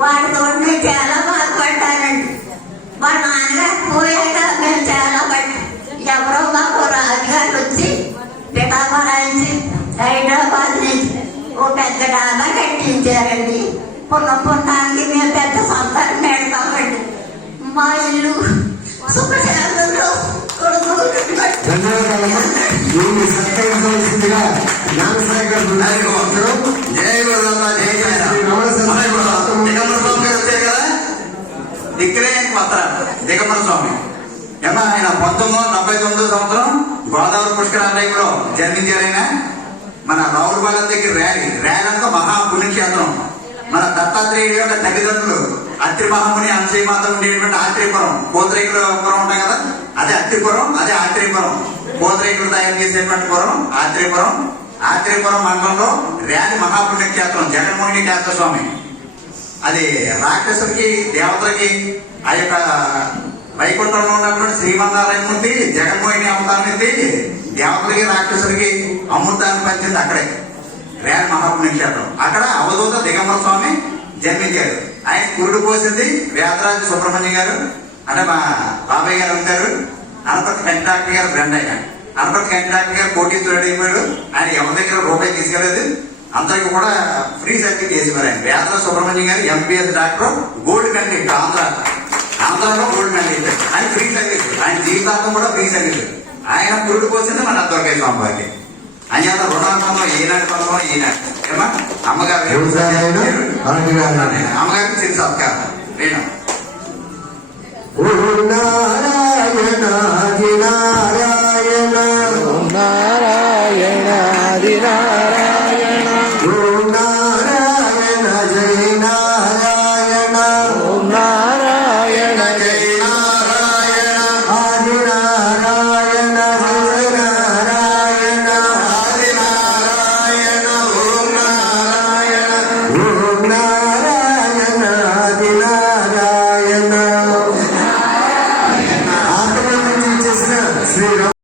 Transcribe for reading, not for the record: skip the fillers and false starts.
వాడితోనే చాలా బాధపడ్డానండి. మా నాన్నగారు పోయాక మేము చాలా ఎవరో మాకు రాజుగారు వచ్చి పిఠాపురాంచి హైదరాబాద్ నుంచి ఓ పెద్ద డాబా కట్టించారండి. పున్నానికి మేము పెద్ద సంతానం పెడతామండి. మా ఇల్లు సుఖశాంతంలో దిగంబర స్వామి ఏమన్నా ఆయన 1979 సంవత్సరం గోదావరి పుష్కరాలయంలో జన్మించారు. ఆయన మన రావులపాలెం దగ్గర ర్యాలీ అంతా మహా పుణ్యక్షేత్రం. మన దత్తాత్రేయుడు యొక్క తల్లిదండ్రులు అత్రి మహాముని అంశీమాత ఉండేటువంటి ఆత్రేయపురం కోతరేకులపురం ఉంటాయి కదా, అదే అత్రిపురం, అదే ఆత్రేయపురం. కోతరేకులు తయారు చేసేటువంటి పురం ఆత్రేయపురం మండలంలో ర్యాలీ మహాపుణ్యక్షేత్రం జగన్మోహిని కేంద్ర స్వామి. అది రాక్షసులకి దేవతలకి ఆ యొక్క వైకుంఠంలో ఉన్నటువంటి శ్రీమన్నారాయణమూర్తి జగన్మోహిని అవతారం దేవతలకి రాక్షసులకి అమృతాన్ని పంచింది అక్కడే ర్యాలీ మహాపుణ్యక్షేత్రం. అక్కడ అవధూత దిగంబర స్వామి జన్మించారు. ఆయన కురుడు పోసింది వేదరాజు సుబ్రహ్మణ్యం గారు, అంటే మా బాబాయ్ గారు ఉంటారు. అనపర్తి కంటాక్టర్ గారు ఫ్రెండ్. ఆయన అనపర్తి కంటాక్టర్ గారు కోటీశ్వరుడు అయిపోయాడు. ఆయన ఎవరి దగ్గర రూపాయి తీసుకెళ్లేదు, అందరికి కూడా ఫ్రీ సర్టిఫికేట్ చేసి మరి. ఆయన వేదరాజు సుబ్రహ్మణ్యం గారు ఎంపీఎస్ డాక్టర్, గోల్డ్ మెడల్ ఆంధ్రాలో గోల్డ్ మెడల్ ఇచ్చారు. ఆయన ఫ్రీ సర్వీస్, ఆయన జీవితాంతం కూడా ఫ్రీ సర్వీస్. ఆయన కురుడు పోసింది మన దొరకాయ స్వామి వారికి. అంచేత రుణాంతంలో ఈనాడు పనులు ఈనాడు ఏమా అమ్మగారికి చిన్న సత్కారం నేను నారాయణ